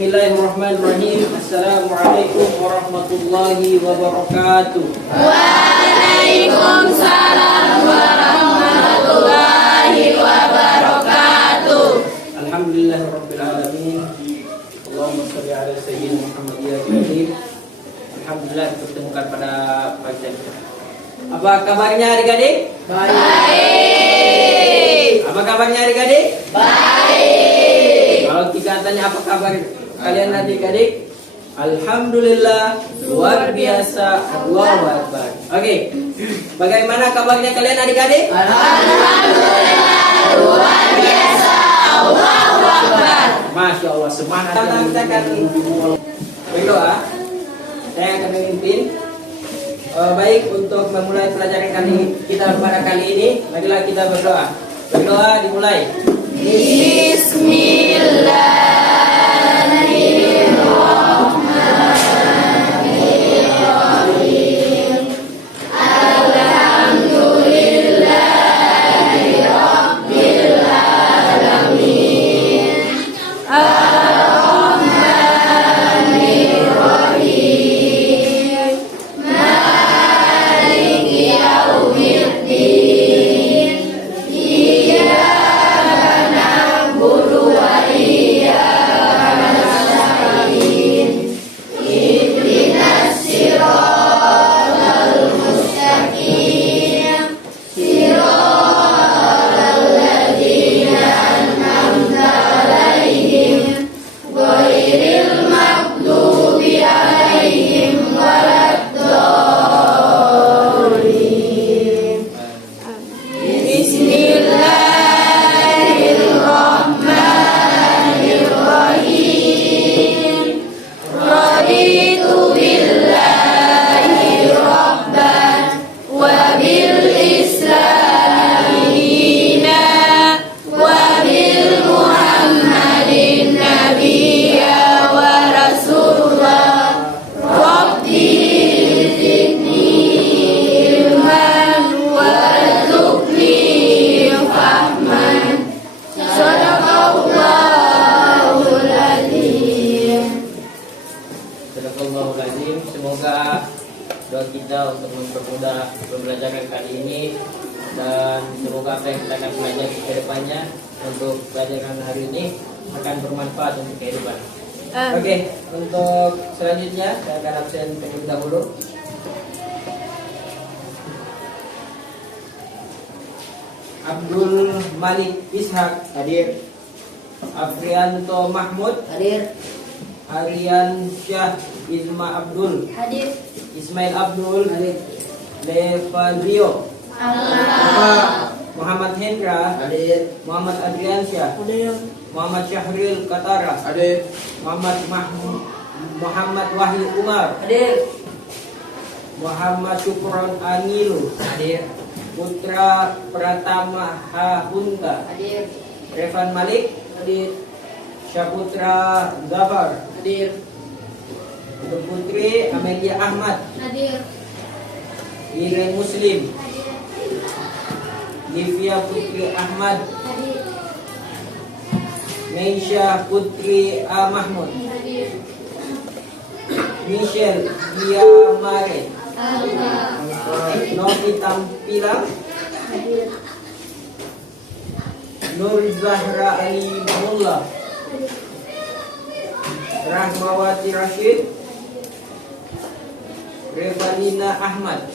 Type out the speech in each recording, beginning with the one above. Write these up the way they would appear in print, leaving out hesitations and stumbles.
Bismillahirrahmanirrahim. Assalamualaikum warahmatullahi wabarakatuh. Waalaikumsalam warahmatullahi wabarakatuh. Alhamdulillahirabbil alamin. Allahumma shalli ala sayyidina Muhammad ya karim. Alhamdulillah dipertemukan pada pagi ini. Apa kabarnya adik-adik? Baik. Apa kabarnya adik-adik? Baik. Kalau kita tanya apa kabar kalian adik-adik? Alhamdulillah, luar biasa, Allahu Akbar. Oke, bagaimana kabarnya kalian adik-adik? Alhamdulillah, luar biasa, Allahu Akbar. Masya Allah, semangat. Kita akan berdoa. Saya akan memimpin. Baik, untuk memulai pelajaran kita pada kali ini, marilah kita berdoa. Berdoa dimulai. Bismillahirrahmanirrahim. Alhamdulillahirabbil alamin. Ar-Rahmanir-Rahim. Maliki yaumiddin. Iyyaka na'budu wa iyyaka nasta'in. Ihdinas siratal mustaqim. Siratal ladzina an'amta 'alaihim ghairil maghdubi 'alaihim waladdallin. Bismillahirrahmanirrahim. Raditu billahi rabban wa bil islami dinan wa bil muhammadin nabiyya wa rasulullah. Rabbi zidni ilman warzuqni fahman. Sadaqallahul adzim. Sadaqallahul azim. Semoga doa kita untuk mempermudah pembelajaran kali ini, dan semoga apa yang kita akan pelajari ke depannya untuk pelajaran hari ini akan bermanfaat untuk kehidupan. Oke, untuk selanjutnya saya akan absen terlebih dahulu. Abdul Malik Ishak hadir. Afrianto Mahmud Hadir. Aryan Syah Isma Abdul, Hadir. Ismail Abdul, Levandrio, Muhammad Hendra, Muhammad Adriansyah, Muhammad Syahril Katara, Muhammad Wahyu Umar, Muhammad Syukron Anilu, Putra Pratama Hahunta, Revan Malik, Syaputra Zafar, untuk Putri Amelia Ahmad, Irene Muslim, Livia Putri Ahmad, Meisha Putri A. Mahmud, Michelle Dia Mare, Novi Tampilang, Nur Zahra Ali Mullah, Rahmawati Rashid, Revalina Ahmad,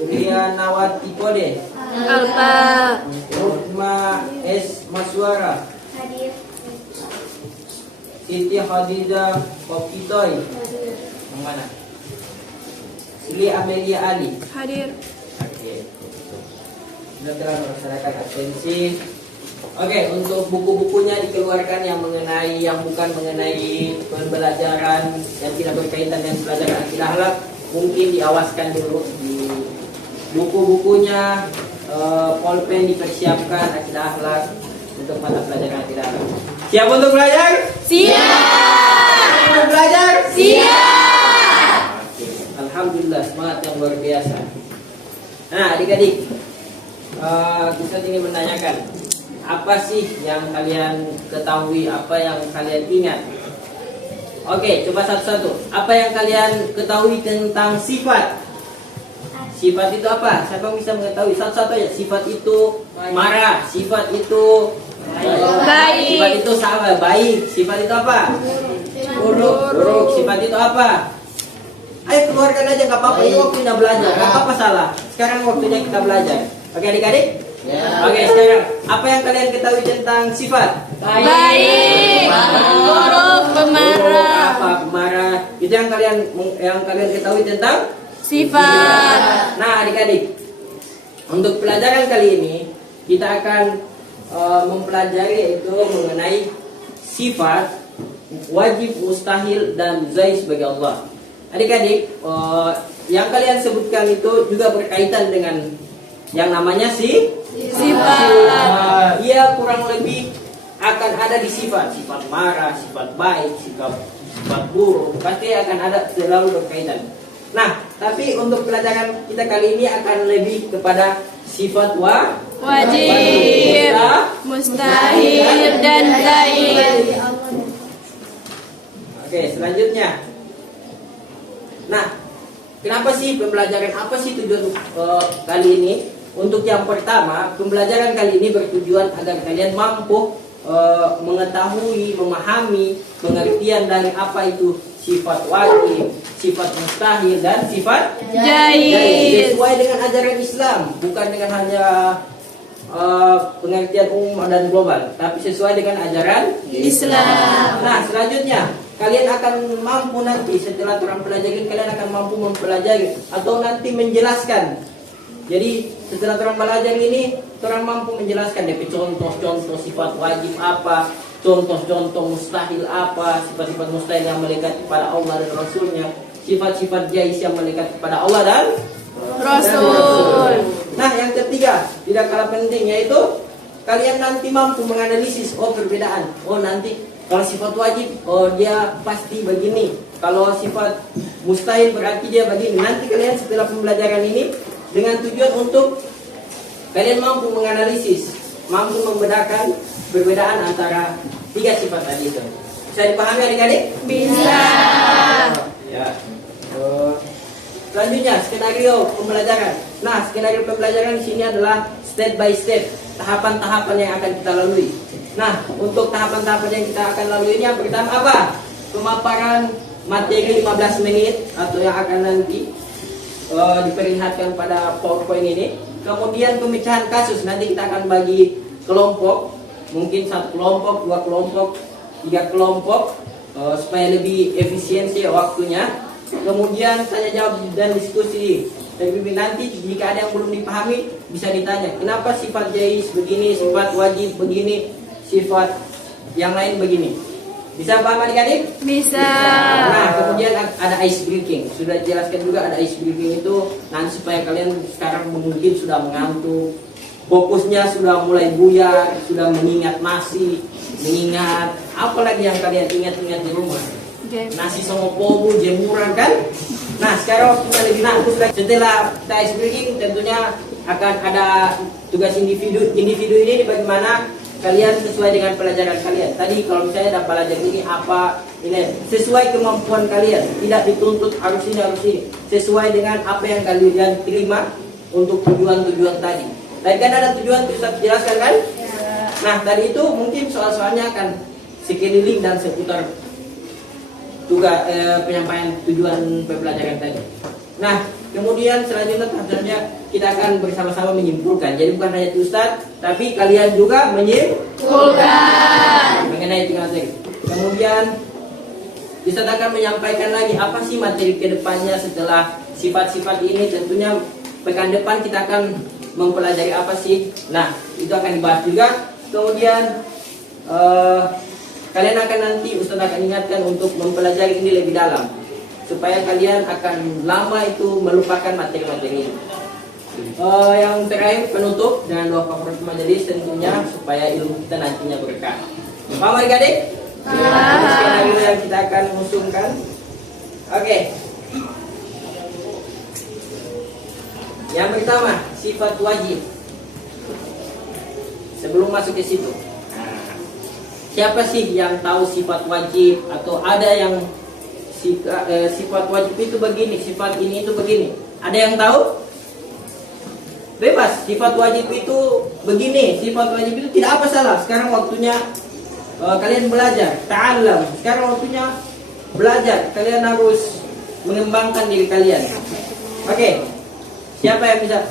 Rianawati Kode, Rukma S. Maswara, Siti Khadijah Kopitoy, yang mana? Sili Amelia Ali. Hadir. Oke. Sudah telah melaksanakan absensi. Oke, untuk buku-bukunya dikeluarkan yang bukan mengenai pembelajaran yang tidak berkaitan dengan pelajaran akidah akhlak, mungkin diawaskan dulu di buku-bukunya. Pulpen dipersiapkan akidah akhlak untuk mata pelajaran akidah akhlak. Siap untuk belajar? Siap. Untuk belajar? Siap. Oke. Alhamdulillah, semangat yang luar biasa. Nah, adik-adik, Ustaz ingin menanyakan, apa sih yang kalian ketahui, apa yang kalian ingat? Oke, coba satu-satu. Apa yang kalian ketahui tentang sifat? Sifat itu apa? Siapa yang bisa mengetahui? Satu-satu aja. Sifat itu marah. Sifat itu Baik. Sifat itu sama, baik. Sifat itu apa? Buruk. Sifat itu apa? Ayo keluarkan aja, nggak apa-apa. Ini waktunya belajar, nggak apa-apa salah. Sekarang waktunya kita belajar. Oke adik-adik? Oke, sekarang apa yang kalian ketahui tentang sifat? Baik. Buruk, pemarah. Apa? Pemarah. Itu yang kalian ketahui tentang Sifat. Nah, adik-adik, untuk pelajaran kali ini kita akan mempelajari yaitu mengenai sifat, wajib, mustahil, dan zais bagi Allah. Adik-adik, yang kalian sebutkan itu juga berkaitan dengan yang namanya Sifat. Ia kurang lebih akan ada di sifat marah, sifat baik, sifat buruk, pasti akan ada, selalu berkaitan. Nah, tapi untuk pelajaran kita kali ini akan lebih kepada sifat Wajib, mustahil, dan zais. Oke, selanjutnya. Nah, kenapa sih pembelajaran, apa sih tujuan kali ini? Untuk yang pertama, pembelajaran kali ini bertujuan agar kalian mampu mengetahui, memahami pengertian dari apa itu sifat wajib, sifat mustahil, dan sifat Jais. sesuai dengan ajaran Islam, bukan dengan hanya pengertian umum dan global, tapi sesuai dengan ajaran Islam. Nah, selanjutnya kalian akan mampu nanti setelah orang pelajari, kalian akan mampu mempelajari atau nanti menjelaskan. Jadi setelah orang belajar ini, orang mampu menjelaskan dari contoh-contoh sifat wajib apa, contoh-contoh mustahil apa, sifat-sifat mustahil yang melekat kepada Allah dan Rasulnya, sifat-sifat jais yang melekat kepada Allah dan Rasul. Nah, yang ketiga, tidak kalah penting, yaitu kalian nanti mampu menganalisis perbedaan. Nanti kalau sifat wajib, dia pasti begini. Kalau sifat mustahil berarti dia begini. Nanti kalian setelah pembelajaran ini dengan tujuan untuk kalian mampu menganalisis, mampu membedakan perbedaan antara tiga sifat tadi itu. Bisa dipahami adik-adik? Bisa. Ya. Selanjutnya skenario pembelajaran. Nah, skenario pembelajaran di sini adalah step by step, tahapan-tahapan yang akan kita lalui. Nah, untuk tahapan-tahapan yang kita akan lalui ini yang pertama apa? Pemaparan materi 15 menit atau yang akan nanti diperlihatkan pada PowerPoint ini. Kemudian pemecahan kasus, nanti kita akan bagi kelompok, mungkin 1 kelompok, 2 kelompok, 3 kelompok, supaya lebih efisiensi waktunya. Kemudian tanya jawab dan diskusi. Tapi nanti jika ada yang belum dipahami bisa ditanya, kenapa sifat jais begini, sifat wajib begini, sifat yang lain begini. Bisa paham adik-adik? Bisa. Nah, kemudian ada ice breaking. Sudah dijelaskan juga ada ice breaking itu nanti supaya kalian sekarang mungkin sudah mengantuk, fokusnya sudah mulai buyar, sudah mengingat apalagi yang kalian ingat-ingat di rumah. Nasi sama pobu, jemuran kan? Nah, sekarang waktunya lebih fokus lagi. Setelah kita ice breaking tentunya akan ada tugas individu ini bagaimana kalian sesuai dengan pelajaran kalian. Tadi kalau misalnya dapat pelajaran ini apa, ini sesuai kemampuan kalian, tidak dituntut harus ini, sesuai dengan apa yang kalian terima untuk tujuan-tujuan tadi. Tadi kan ada tujuan Ustaz jelaskan kan? Ya. Nah, tadi itu mungkin soal-soalnya akan sekeliling dan seputar juga penyampaian tujuan pembelajaran tadi. Nah, kemudian selanjutnya kita akan bersama-sama menyimpulkan. Jadi bukan hanya Ustaz, tapi kalian juga menyimpulkan mengenai itu materi. Kemudian Ustaz akan menyampaikan lagi apa sih materi kedepannya setelah sifat-sifat ini. Tentunya pekan depan kita akan mempelajari apa sih. Nah, itu akan dibahas juga. Kemudian kalian akan nanti Ustaz akan ingatkan untuk mempelajari ini lebih dalam, supaya kalian akan lama itu melupakan materi-materi ini. Yang terakhir penutup dengan doa kafaratul majelis tentunya supaya ilmu kita nantinya berkah. Paham adik-adik? Skenario yang kita akan usungkan. Oke. Yang pertama, sifat wajib. sebelum masuk ke situ. Nah, siapa sih yang tahu sifat wajib atau ada yang sifat wajib itu begini, sifat ini itu begini? Ada yang tahu? Bebas, sifat wajib itu begini, sifat wajib itu tidak apa salah. Sekarang waktunya kalian belajar, ta'allam. Sekarang waktunya belajar, kalian harus mengembangkan diri kalian. Oke, siapa yang bisa?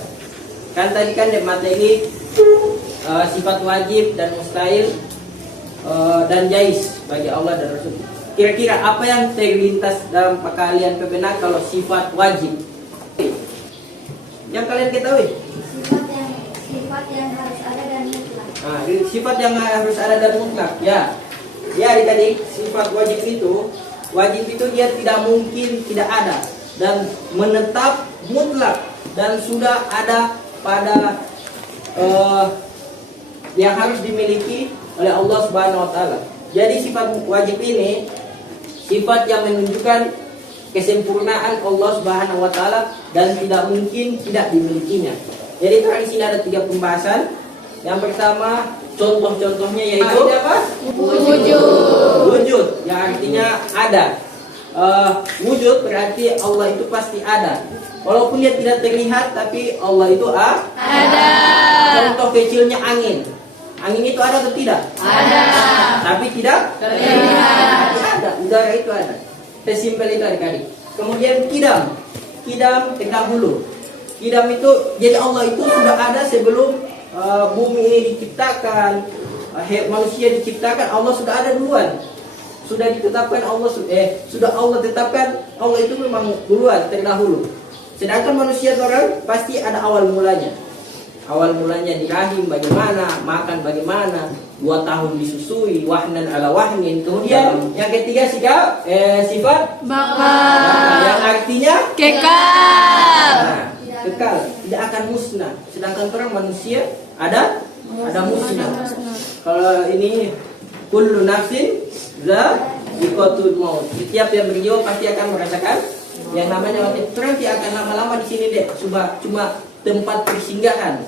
Kan tadi kan materi sifat wajib dan mustahil dan jais bagi Allah dan Rasul. Kira-kira apa yang terlintas dalam kalian ke benak kalau sifat wajib? Yang kalian ketahui? Sifat yang harus ada dan mutlak. Nah, sifat yang harus ada dan mutlak. Ya, adik-adik, sifat wajib itu dia tidak mungkin tidak ada dan menetap mutlak dan sudah ada pada yang harus dimiliki oleh Allah Subhanahu Wa Taala. Jadi sifat wajib ini sifat yang menunjukkan kesempurnaan Allah Subhanahu Wa Taala dan tidak mungkin tidak dimilikinya. Jadi di sini ada 3 pembahasan. Yang pertama, contoh-contohnya yaitu apa? Wujud, yang artinya ada. Wujud berarti Allah itu pasti ada. Walaupun dia tidak terlihat, tapi Allah itu ada. Contoh kecilnya angin. Angin itu ada atau tidak? Ada. Tapi tidak terlihat. Tapi ada. Udara itu ada. Sesimpel itu adik-adik. Kemudian kidam terdahulu. Kidam itu, jadi Allah itu sudah ada sebelum bumi ini diciptakan, manusia diciptakan, Allah sudah ada duluan. Sudah ditetapkan sudah Allah tetapkan, Allah itu memang duluan, terdahulu. Sedangkan manusia orang pasti ada awal mulanya. Awal mulanya di rahim bagaimana, makan bagaimana, 2 tahun disusui, wahnan ala wahnin. Kemudian yang ketiga sifat Bakal. yang artinya Kekal. Nah, kekal, tidak akan musnah. Sedangkan orang manusia ada musnah. Kalau ini kullu nafsin za'iqatul maut. Setiap yang berjiwa pasti akan merasakan yang namanya mati. Orang tidak akan lama-lama di sini deh. Cuma tempat persinggahan.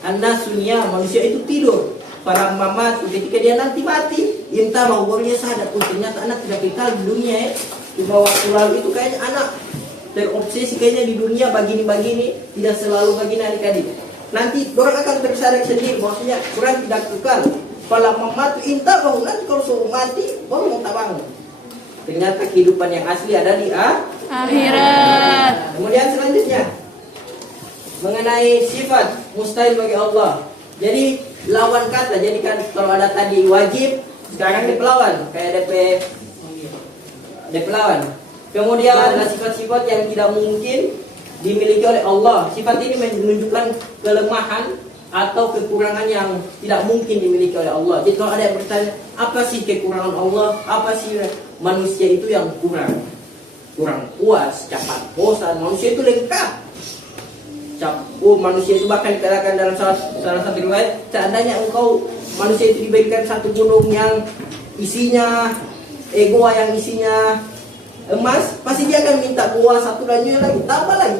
Anda sunia, manusia itu tidur. Para mamat ketika dia nanti mati, entah bahwa dia sadar, ternyata anak tidak kekal di dunia ya. Cuma waktu lalu itu kayaknya anak terobsesi kayaknya di dunia begini-begini, tidak selalu begini adik-adik. Nanti orang akan tersadar sendiri, maksudnya orang tidak kekal. Kalau mati entah bahwa nanti kalau suruh mati baru mau bangun. Ternyata kehidupan yang asli ada di Akhirat. Kemudian selanjutnya mengenai sifat mustahil bagi Allah. Jadi lawan kata, jadi kan kalau ada tadi wajib, sekarang DP lawan kayak DP lawan. Kemudian ada sifat-sifat yang tidak mungkin dimiliki oleh Allah. Sifat ini menunjukkan kelemahan atau kekurangan yang tidak mungkin dimiliki oleh Allah. Jadi kalau ada yang bertanya, apa sih kekurangan Allah? Apa sih manusia itu yang kurang? Kurang puas, cepat bosan. Manusia itu lengkap. Manusia itu bahkan dikatakan dalam salah satu riwayat, seandainya manusia itu diberikan satu gunung yang isinya goa yang isinya emas, pasti dia akan minta goa satu lagi,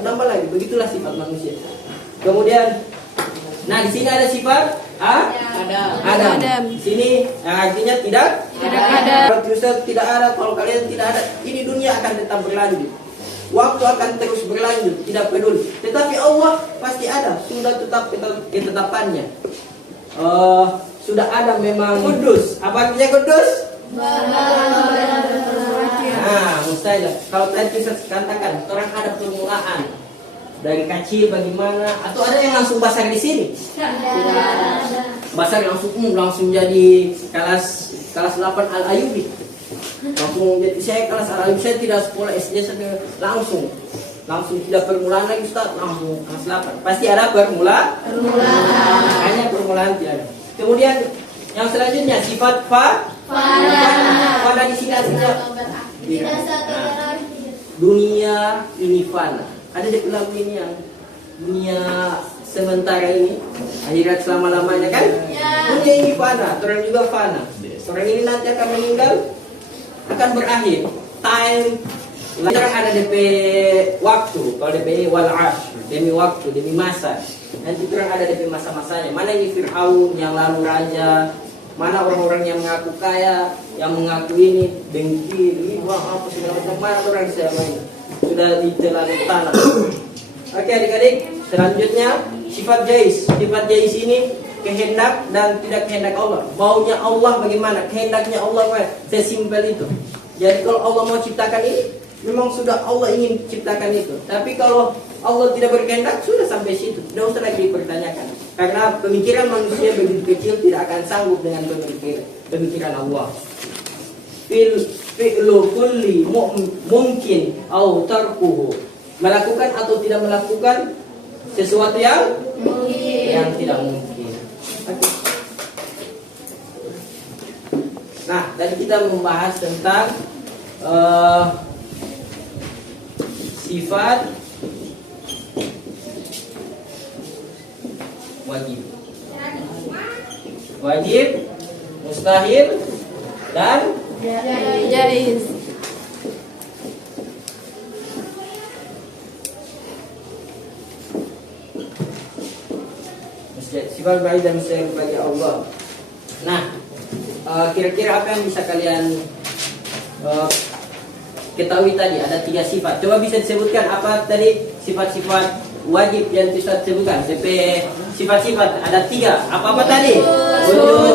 tambah lagi. Begitulah sifat manusia. Kemudian, nah di sini ada sifat Adam. Di sini artinya tidak ada. Kalau Ustaz tidak ada, kalau kalian tidak ada, ini dunia akan tetap berlanjut. Waktu akan terus berlanjut, tidak peduli. Tetapi Allah pasti ada, sudah tetap ketetapannya. Sudah ada memang kudus. Apa artinya kudus? Nah, mustahil. Kalau tadi kita katakan, orang ada permulaan dari kecil bagaimana, atau ada yang langsung basar di sini? Basar langsung jadi kelas 8 Al-Ayubi. Langsung jadi saya kelas Al-Ayubi, saya tidak sekolah SD sampai langsung tidak permulaan lagi Ustaz, langsung kelas 8. Pasti ada permulaan. Hanya permulaan tidak ada. Kemudian yang selanjutnya sifat fana di sini artinya dunia ini fana. Ada di lagu ini yang dunia sementara ini, akhirat selama-lamanya kan? Dunia ini fana, orang juga fana. Orang ini nanti akan meninggal, akan berakhir. Time Sekarang ada DP waktu, kalau DP ini wal ash, demi waktu, demi masa. Nanti kurang ada DP masa-masanya. Mana ini Fir'aun yang lalu raja, mana orang-orang yang mengaku kaya, yang mengaku ini dengki, ini wah apa segala macam, mana orang saya main sudah ditelan tanah. Oke adik-adik, selanjutnya sifat jais. Sifat jais ini kehendak dan tidak kehendak Allah. Maunya Allah bagaimana, kehendaknya Allah sesimpel itu. Jadi kalau Allah mau ciptakan ini, memang sudah Allah ingin ciptakan itu. Tapi kalau Allah tidak berkehendak, sudah sampai situ, tidak usah lagi dipertanyakan. Karena pemikiran manusia begitu kecil tidak akan sanggup dengan pemikiran Allah. Fi'lu kulli mungkin au tarkuhu. Melakukan atau tidak melakukan sesuatu yang tidak mungkin. Okay. Nah, tadi kita membahas tentang sifat wajib, mustahil, dan Jais. sifat baik dan mustahil bagi Allah. Nah, kira-kira apa yang bisa kalian ketahui tadi? Ada 3 sifat. Coba bisa disebutkan apa tadi sifat-sifat wajib yang bisa disebutkan? Sifat-sifat ada 3. Apa tadi? Wujud,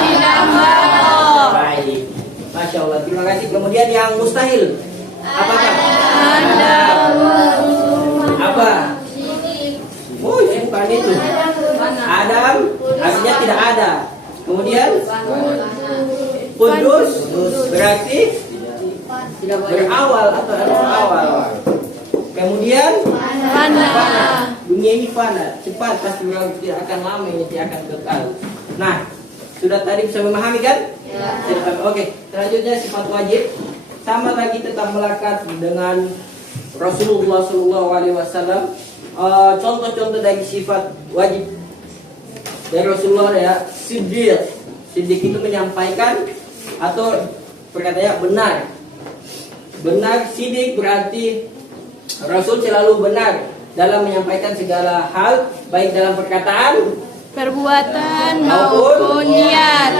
tidak mau. baik. Masya Allah. Terima kasih. Kemudian yang mustahil. Apakah? Apa? Oh, ini bukan itu. Adam artinya tidak ada. Kemudian kudus berarti tidak berawal atau ada berawal. Kemudian Fana. dunia ini fana, cepat pasti tidak akan lama, ini tidak akan kekal. Nah, sudah tadi bisa memahami kan? Ya. Oke, selanjutnya sifat wajib. Sama lagi tetap melekat dengan Rasulullah SAW. Contoh-contoh dari sifat wajib dari Rasulullah ya, siddiq. Siddiq itu menyampaikan atau perkataannya benar. Benar, siddiq berarti Rasul selalu benar dalam menyampaikan segala hal, baik dalam perkataan, Perbuatan maupun niat.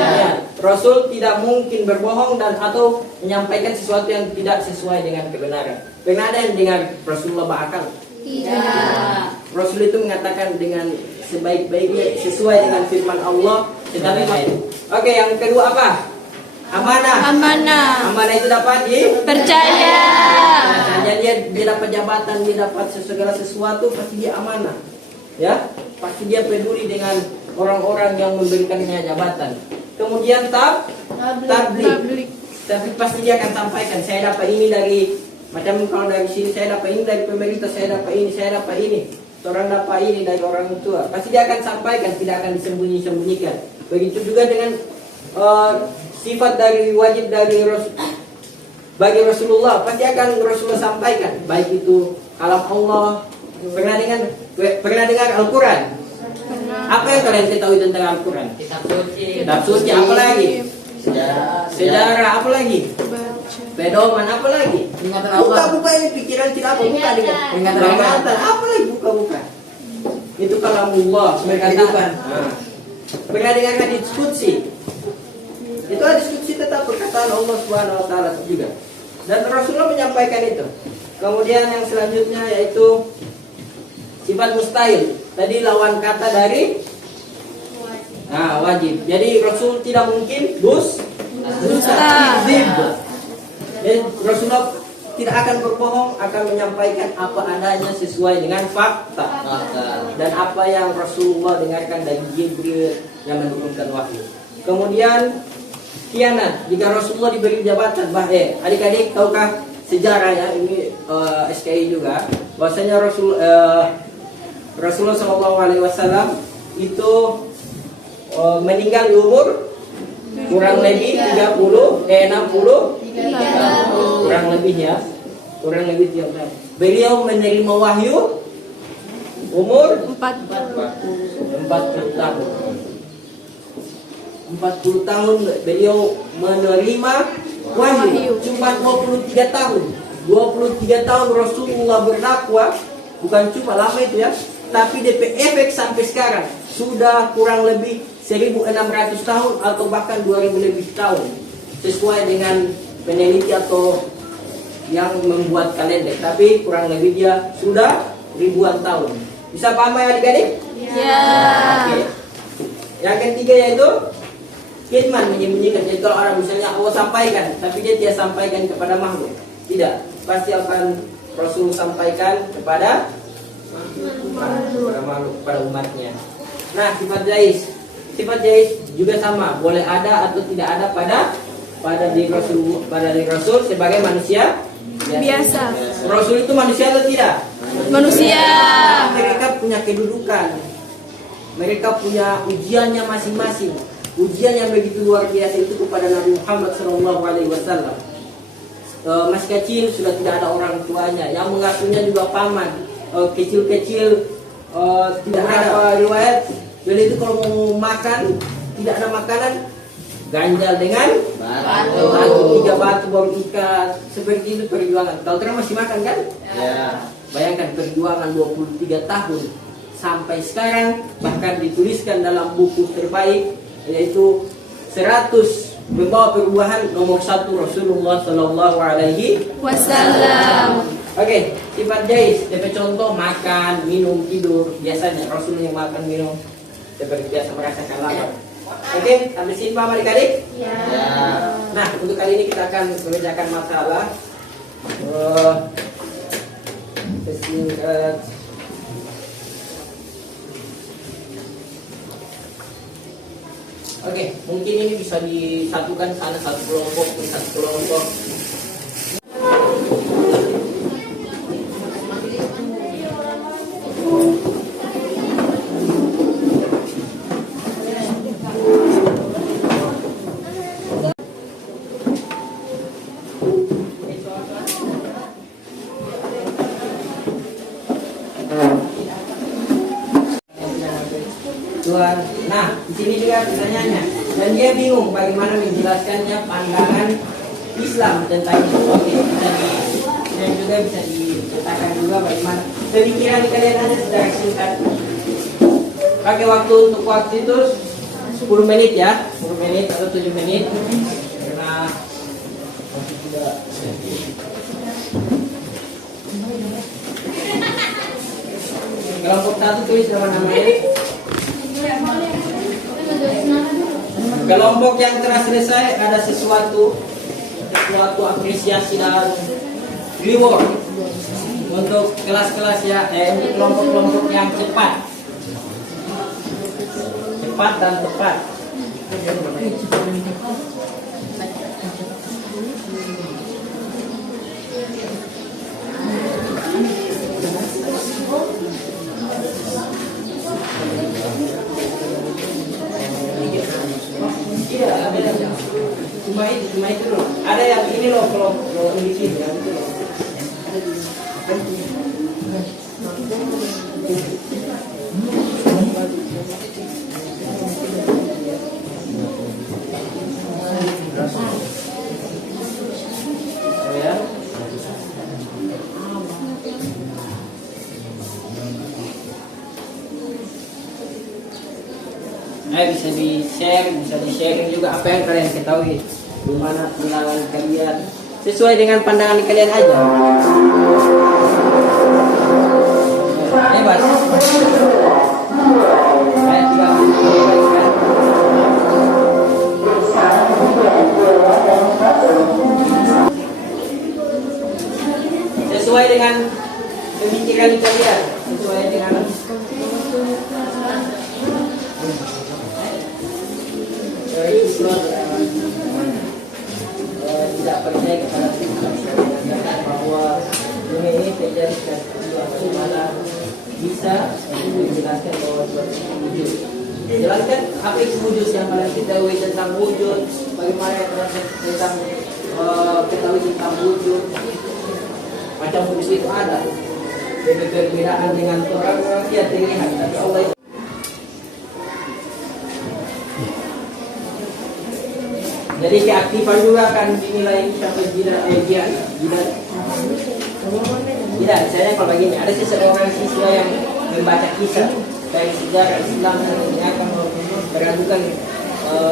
Rasul tidak mungkin berbohong dan atau menyampaikan sesuatu yang tidak sesuai dengan kebenaran. Pernah ada yang dengar Rasulullah berakal? Tidak. Rasul itu mengatakan dengan sebaik-baiknya sesuai dengan firman Allah. Tetapi oke, yang kedua apa? Amanah. Amanah itu dapat Percaya. Jadi dia dapat jabatan, dia dapat segala sesuatu, pasti dia amanah. Ya, pasti dia peduli dengan orang-orang yang memberikannya jabatan. Kemudian tablik. Tapi pasti dia akan sampaikan, saya dapat ini dari macam kalau dari sini saya dapat ini dari pemerintah, saya dapat ini, saya dapat ini. Orang dapat ini dari orang tua. Pasti dia akan sampaikan, tidak akan disembunyi-sembunyikan. Begitu juga dengan sifat dari wajib dari bagi Rasulullah, pasti akan Rasulullah sampaikan, baik itu kalam Allah. Pernah dengar Al-Quran? Apa yang kalian ketahui tentang Al-Quran? Kitab suci, apa lagi? Sejarah, apa lagi? Pedoman, apa lagi? Buka ini pikiran kita, buka peringatan, apa lagi? Buka. Itu kalamullah, kehidupan. Pernah dengar hadits qudsi? Itu hadits qudsi tetap perkataan Allah Subhanahu wa taala juga. Dan Rasulullah menyampaikan itu. Kemudian yang selanjutnya yaitu sifat mustahil. Tadi lawan kata dari wajib. Jadi Rasul tidak mungkin dusta. Jadi Rasulullah tidak akan berbohong, akan menyampaikan apa adanya sesuai dengan fakta. Dan apa yang Rasulullah dengarkan dari Jibril yang menurunkan wahyu. Kemudian khianat. Jika Rasulullah diberi jabatan, adik-adik tahukah sejarah ya, ini SKI juga, bahwasanya Rasulullah SAW itu meninggal di umur kurang lebih 60, kurang lebih ya, kurang lebih tiap tahun. Beliau menerima wahyu umur 40 tahun. 40 tahun beliau menerima wahyu, cuma 23 tahun. 23 tahun Rasulullah berdakwah, bukan cuma lama itu ya, tapi DP efek sampai sekarang sudah kurang lebih 1600 tahun atau bahkan 2000 lebih tahun, sesuai dengan peneliti atau yang membuat kalender, tapi kurang lebih dia sudah ribuan tahun. Bisa paham ya adik-adik? Ya. Oke. Yang ketiga yaitu kitman, menyembunyikan. Jadi kalau orang misalnya Allah sampaikan, tapi dia tidak sampaikan kepada makhluk, tidak, pasti akan Rasul sampaikan kepada makhluk, kepada umatnya. Nah, sifat jais juga sama, boleh ada atau tidak ada pada diri Rasul sebagai manusia Biasa. Rasul itu manusia atau tidak? Manusia. Mereka punya kedudukan, mereka punya ujiannya masing-masing. Ujian yang begitu luar biasa itu kepada Nabi Muhammad SAW. Masih kecil sudah tidak ada orang tuanya, yang mengasuhnya juga paman. Kecil-kecil tidak ada riwayat. Jadi itu kalau mau makan tidak ada makanan, ganjal dengan batu, 3 batu baru ikat. Seperti itu perjuangan. Kalau terang masih makan kan? Ya. Bayangkan perjuangan 23 tahun sampai sekarang, bahkan dituliskan dalam buku terbaik yaitu 100 membawa perubahan nomor 1 Rasulullah Sallallahu Alaihi Wasallam. Oke, sifat jais, DP contoh makan, minum, tidur. Biasanya Rasul yang makan, minum seperti biasa merasakan lapar. Oke, sampai sini paham adik-adik? Ya. Nah, untuk kali ini kita akan mengerjakan masalah sesingkat. Oke, mungkin ini bisa disatukan sana satu kelompok, ini satu kelompok. Tuhan. Nah, di sini juga pertanyaannya, dan dia bingung bagaimana menjelaskannya pandangan Islam tentang itu. Oke, dan juga bisa diceritakan juga bagaimana pemikiran kalian ada secara singkat. Pakai waktu itu 10 menit ya, 10 menit atau 7 menit. Karena masih tidak. Kelompok 1 tulis nama-namanya. Kelompok yang telah selesai ada sesuatu apresiasi dan reward untuk kelas-kelas ya, untuk kelompok-kelompok yang cepat dan tepat. Cuma itu loh. Ada yang ini loh, kalau ini sini yang itu loh. Ya. Bisa di-share juga apa yang kalian ketahui, di mana pandangan kalian sesuai dengan pandangan kalian aja. Bebas. Saya juga sesuai dengan pemikiran kalian, sesuai dengan tidak percaya kepada Tuhan, bahwa dunia ini terjadi sesuatu mana bisa menjelaskan bahwa suatu wujud. Jelaskan apa itu wujud yang kalian ketahui tentang wujud, bagaimana tentang ketahui tentang wujud, macam wujud itu ada. Perbedaan dengan orang dia terlihat, tapi Allah itu. Jadi keaktifan juga akan dinilai sampai tidak tidak. Saya kalau begini, ada seseorang siswa yang membaca kisah baik sejarah Islam yang akan meragukan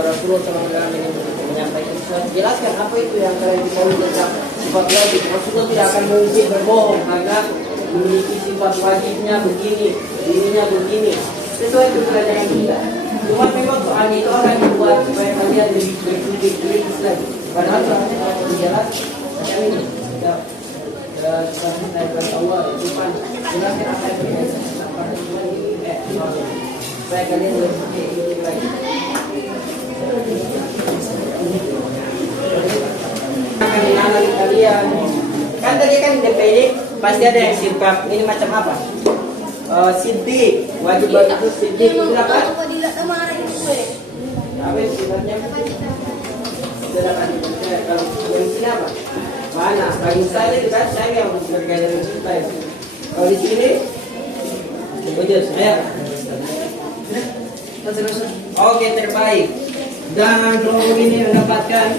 Rasulullah SAW yang menyampaikan sesuatu. Jelaskan apa itu yang kalian diketahui tentang sifat wajib. Rasulullah tidak akan mungkin berbohong karena memiliki sifat wajibnya begini, dirinya begini. Sesuai dengan pelajaran kita. Cuma memang soal itu akan dibuat supaya kalian lebih berpikir kritis lagi. Padahal soalnya kalau dijelas macam ini. Kita awal depan jelaskan apa yang berkaitan supaya kalian lebih berpikir lagi. Akan mengenali kalian. Kan tadi kan DPD pasti ada yang sirkap. Ini macam apa? Siddiq, wajib itu Siddiq itu apa? Apa itu sifatnya? Sudah kan? Kalau yang sini apa? Mana? Bagi saya itu kan saya yang berkaitan dengan cinta itu. Kalau di sini, betul saya. Oke, terbaik. Dan kelompok ini mendapatkan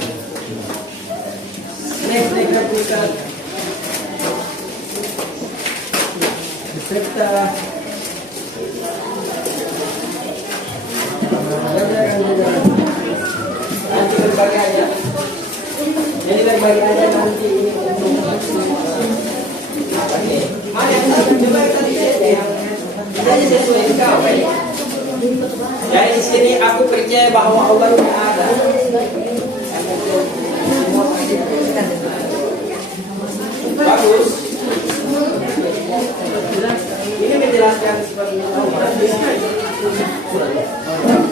next pusat beserta nanti berbagi aja. Jadi berbagi aja nanti ini untuk apa nih? Mana yang coba tadi saya sesuai kau. Dari sini aku percaya bahwa Allah itu ada. Bagus. Ini menjelaskan sifat wujud Allah.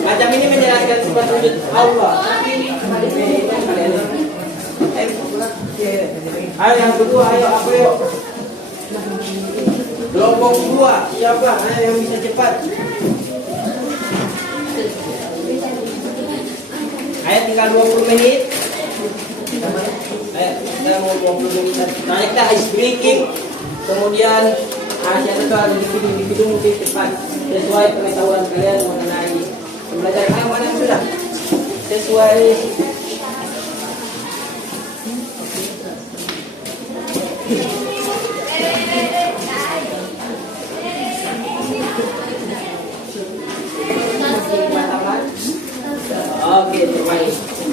Macam ini menjelaskan sifat wujud Allah. Ayo yang kedua, ayo apa yuk? Kelompok dua, siapa? Ayo yang bisa cepat. Ayo tinggal 20 menit. Ayo, kita mau 20 menit. Nah, kita ice breaking. Kemudian Asia itu ada di gedung mungkin cepat sesuai pengetahuan kalian mengenai pembelajaran. Ayo mana yang sudah sesuai. Oke, terbaik.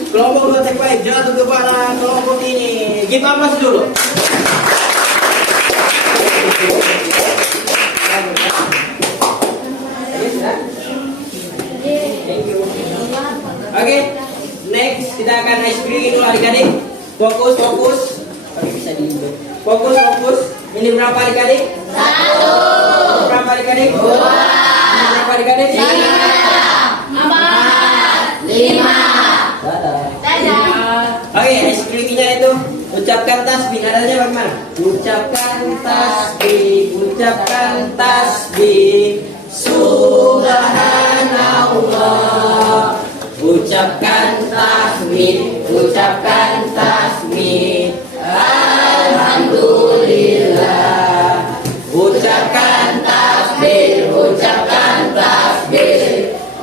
Kelompok dua terbaik jatuh kepada kelompok ini. Give applause dulu. Oke, next kita akan ice breaking dulu adik-adik. Fokus. Oke, bisa dihitung. Fokus. Ini berapa adik-adik? 1. Berapa adik-adik? 2. Ini berapa adik-adik? 3. 4. 5. Dadah. Oke, ice breakingnya itu ucapkan tasbih. Nadanya bagaimana? Ucapkan tasbih. Subhanallah. Ucapkan tasbih. Alhamdulillah. Ucapkan tasbih.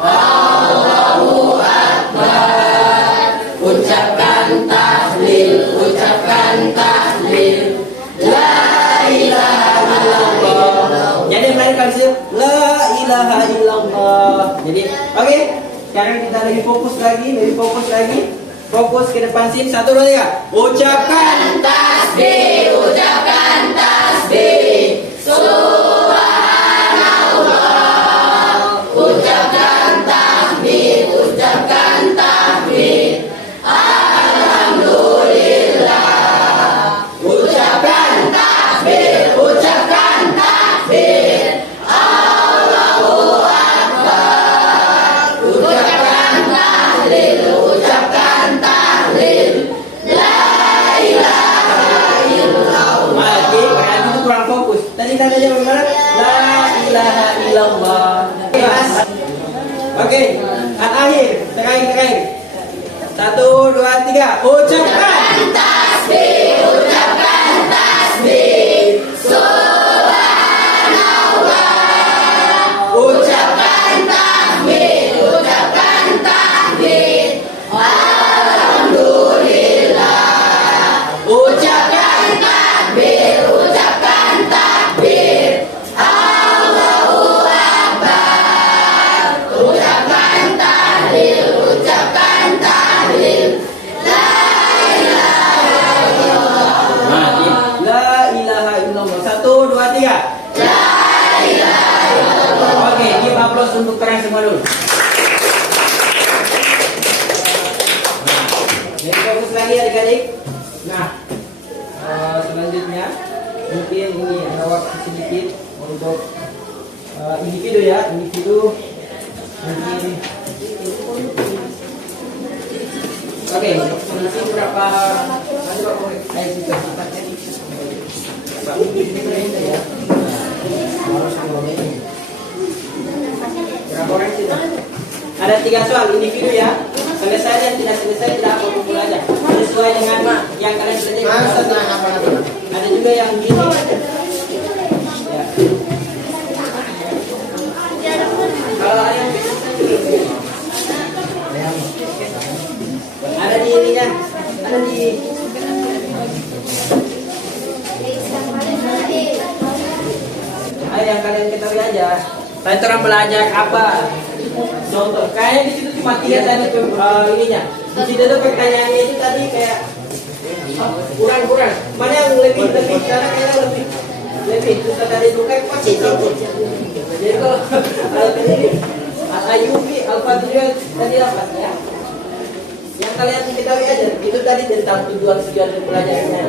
Allahu Akbar. Ucapkan tahlil. La ilaha illallah. Jadi melahirkan la ilaha illallah. Jadi oke. Sekarang kita lebih fokus lagi. Fokus ke depan sini. 1, 2, 3. Ucapkan tasbih. Subhanallah. Ucapkan tasbih. Alhamdulillah. Ucapkan tasbih. Allahu Akbar. Ucapkan tahlil. La ilaha illallah. Oke, berarti itu kurang fokus. Tadi katanya bagaimana? La ilaha illallah. Oke, akhir, terakhir. 1, 2, 3. Ucapkan tasbih. Subhanallah. Ucapkan tasbih. Alhamdulillah. dua, tiga. Oke, give applause untuk kalian semua dulu. Jadi fokus lagi adik-adik. Nah, selanjutnya mungkin ini ada waktu sedikit untuk individu ya, individu mungkin. Oke, mungkin berapa ada berapa kayak gitu. Berapa orang sih? Ada 3 soal individu ya. Selesai dan tidak selesai tidak apa-apa aja. Sesuai dengan yang kalian selesai. Ada juga yang gini. Ya. Kalau ada yang ada di ininya, ada di yang kalian ketahui aja. Tadi orang belajar apa? Contoh, kayaknya di situ cuma 3 tadi ininya. Di situ tuh pertanyaannya itu tadi kayak kurang. Mana yang lebih karena kayaknya lebih susah tadi itu kayak pasti itu. Jadi kalau tadi Ayubi Al-Fadriyah tadi apa ya? Yang kalian ketahui aja, itu tadi tentang tujuan pelajarannya.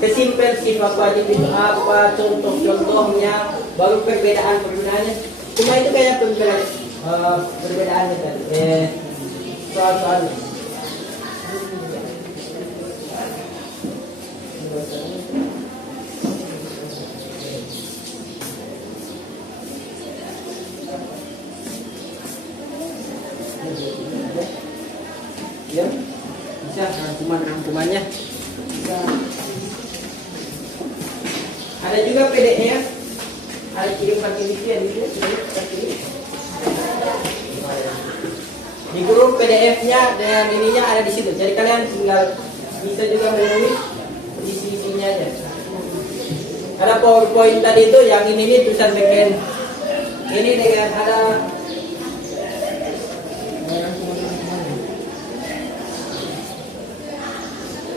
Kesimpel sifat wajib itu apa, contoh-contohnya, baru perbedaannya. Cuma itu kayak perbedaannya tadi. Soal-soalnya. Ya, bisa rangkumannya. Ada juga PDF, ada kirim pakai VPN gitu. Di grup PDF-nya dan ininya ada di situ. Jadi kalian tinggal bisa juga menulis isi-isinya aja. Ada PowerPoint tadi itu yang ini tulisan bagian ini dengan ada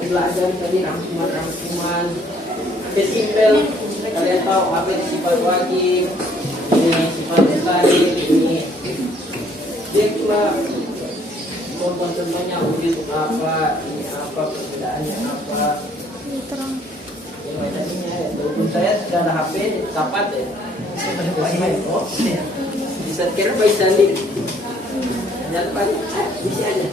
belajar tadi rangkuman kesimpel. Kalian tahu apa itu sifat wajib, ini sifat mustahil, ini dia cuma contoh-contohnya wujud itu apa, ini apa, perbedaannya apa. Yang macamnya ya. Walaupun saya sudah ada HP, dapat ya. Oh, bisa kira baik sandi. Jangan panik, bisa aja.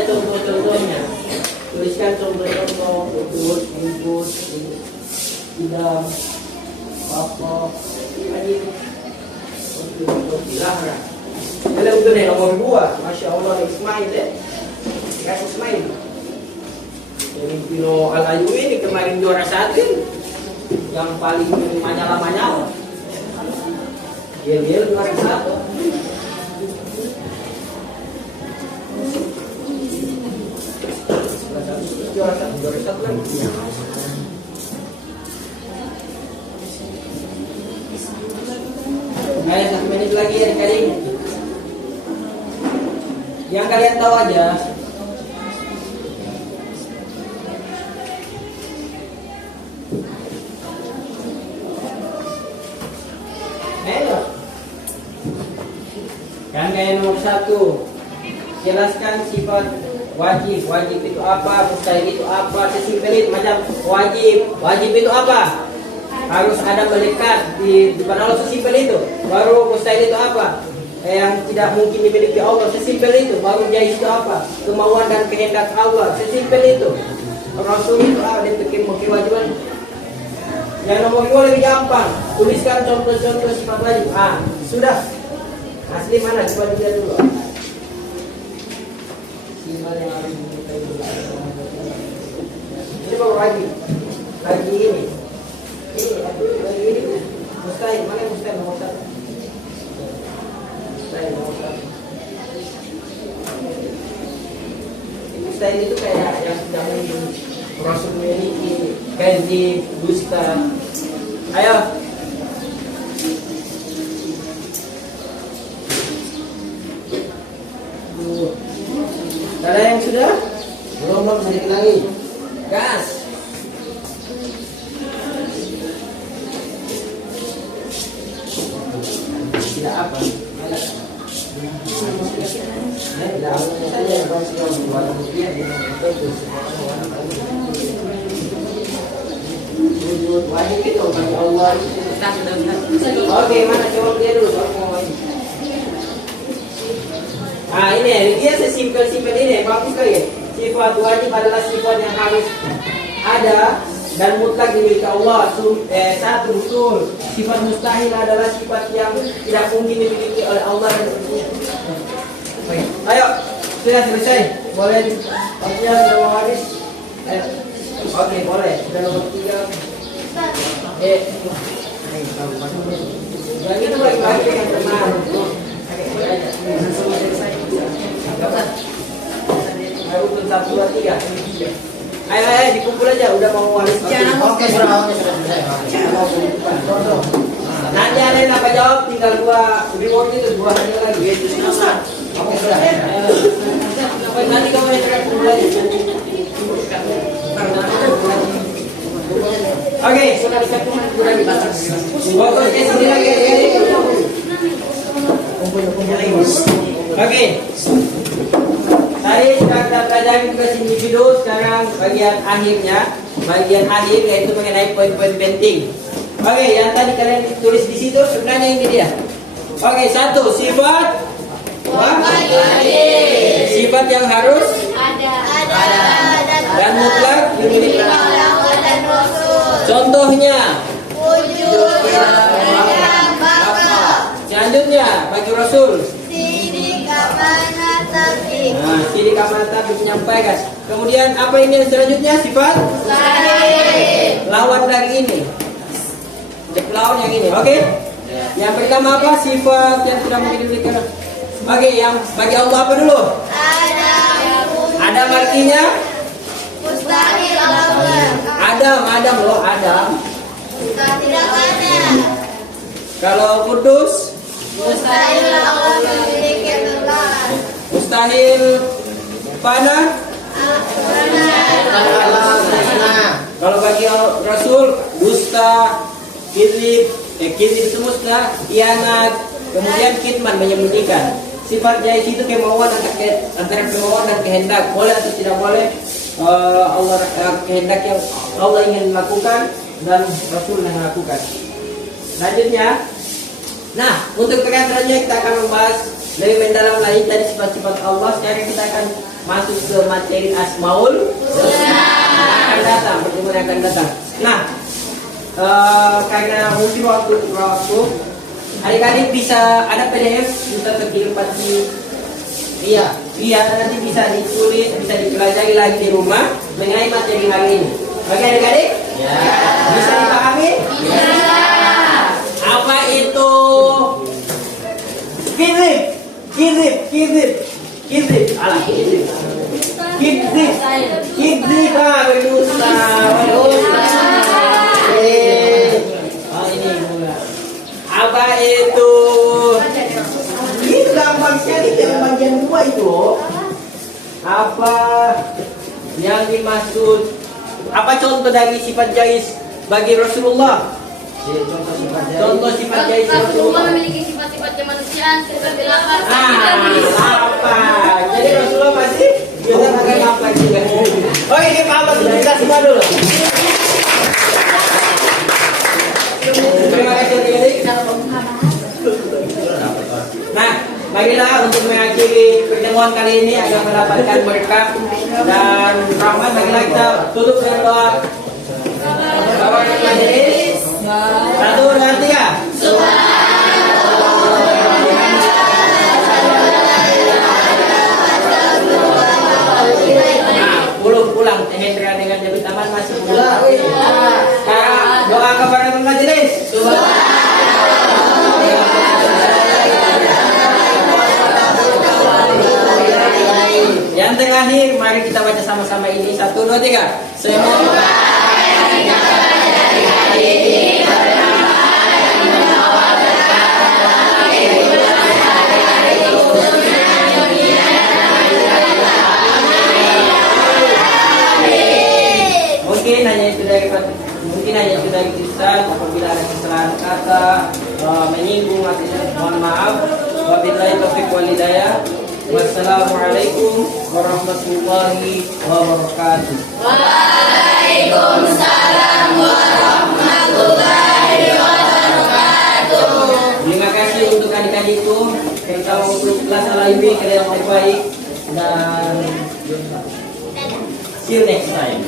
Contoh-contohnya, tuliskan contoh-contoh input, tidak apa lagi dilarang. Kalau udah nih nomor 2, masya Allah Ismail deh, kan Ismail. Jadi Pino Al-Ayu ini kemarin juara 1, yang paling manyala-manyala. Gel-gel juara 1. Juara satu lagi. Ayo 1 menit lagi adik-adik. Yang kalian tahu aja. Ayo. Yang kayak nomor 1, jelaskan sifat wajib. Wajib itu apa? Mustahil itu apa? Sesimpel itu macam wajib. Wajib itu apa? Harus ada melekat di depan Allah, sesimpel itu. Baru mustahil itu apa? Yang tidak mungkin dimiliki Allah, sesimpel itu. Baru jaiz itu apa? Kemauan dan kehendak Allah, sesimpel itu. Rasul itu ada di kewajiban. Yang nomor 2 lebih gampang. Tuliskan contoh-contoh sifat wajib. Sudah. Asli mana? Coba dilihat dulu. Ini baru lagi ini mustahil. Mana yang mustahil nomor 1? Mustahil nomor 1. Mustahil itu kayak yang sudah mungkin Rasul memiliki, gaji, dusta, Ayo. Ada yang sudah? Belum sedikit lagi. Gas. Tidak apa? Tidak apa saja. Wajib itu bagi Allah. Oke, mana jawab dia dulu. Ah ini dia sesimpel-simpel ini, bagus sekali ya. Sifat wajib adalah sifat yang harus ada dan mutlak dimiliki Allah. Satu betul. Sifat mustahil adalah sifat yang tidak mungkin dimiliki oleh Allah dan Rasulnya. Ayo, sudah selesai. Boleh waktunya sudah mau habis. Ayo. Oke, boleh. Sudah nomor 3. Yang itu lagi-lagi yang tenang. Ayo untuk 1, 2, 3. Ayo dikumpul aja, udah mau habis. Oke, sudah selesai. Nanti ada yang dapat jawab, tinggal 2 reward itu 2 hari lagi. Oke, sudah. Nanti kamu yang kumpul aja. Oke, sudah dibahas. Pokoknya sini lagi. Oke. Tadi sudah kita pelajari tugas individu, sekarang bagian akhirnya, bagian akhir yaitu mengenai poin-poin penting. Oke, yang tadi kalian tulis di situ sebenarnya ini dia. Oke, 1 sifat wajib. Sifat yang harus Ada. dan mutlak dimiliki. Contohnya, Wujud selanjutnya bagi Rasul. Sidik amanah tablik. Nah, sidik amanah tablik menyampaikan. Kemudian apa ini yang selanjutnya? Sifat Sahih. lawan dari ini. Lawan yang ini, oke? Yang pertama apa? Sifat yang tidak mungkin dimiliki. Oke, yang bagi Allah apa dulu? Adam artinya Mustahil Allah. Adam loh, Adam. Mustahil ada. Kalau kudus, Mustahil Allah memiliki Tuhan. mustahil panah. Kalau bagi Rasul, dusta, kizib itu musnah, khianat, kemudian kitman menyembunyikan. Sifat jais itu kemauan antara kemauan dan kehendak, boleh atau tidak boleh. Allah kehendak yang Allah ingin lakukan dan Rasul yang lakukan. Selanjutnya, nah untuk pekan selanjutnya kita akan membahas lebih mendalam lagi dari sifat-sifat Allah. Sekarang kita akan masuk ke materi Asmaul Husna yang akan datang, pertemuan yang akan datang. Nah, karena mungkin waktu adik-adik bisa ada PDF bisa terkirim pasti. Iya, nanti bisa ditulis, bisa dipelajari lagi di rumah mengenai materi hari ini. Oke adik-adik? Ya. Bisa dipahami? Ya. Apa itu kizib? Alah, kizib, berdusta. Ini apa itu? Ini gampang sekali dari bagian 2 itu. Apa yang dimaksud? Apa contoh dari sifat jais bagi Rasulullah? Contoh sifat jais Rasulullah Rasulullah. memiliki sifat-sifat kemanusiaan seperti lapar, sakit, dan Ah, gelisah. apa? Jadi Rasulullah pasti bisa makan apa juga. Oh ini Pak Abbas kita semua dulu. Terima kasih adik-adik. Nah, baiklah untuk mengakhiri pertemuan kali ini agar mendapatkan berkah dan rahmat, baiklah kita tutup dengan doa. Bapak majelis. 1, 2, 3. Pulang Hendra dengan Jabit Taman masih pulang. Sekarang doa kepada majelis. Yang terakhir, mari kita baca sama-sama ini. 1, 2, 3. Semoga lisan. Apabila ada kesalahan kata, menyinggung atau mohon maaf. Wabillahi taufiq wal hidayah. Wassalamualaikum warahmatullahi wabarakatuh. Waalaikumsalam warahmatullahi wabarakatuh. Terima kasih untuk adik-adikku, terutama untuk kelas Al-Aimi, kalian yang terbaik, dan see you next time.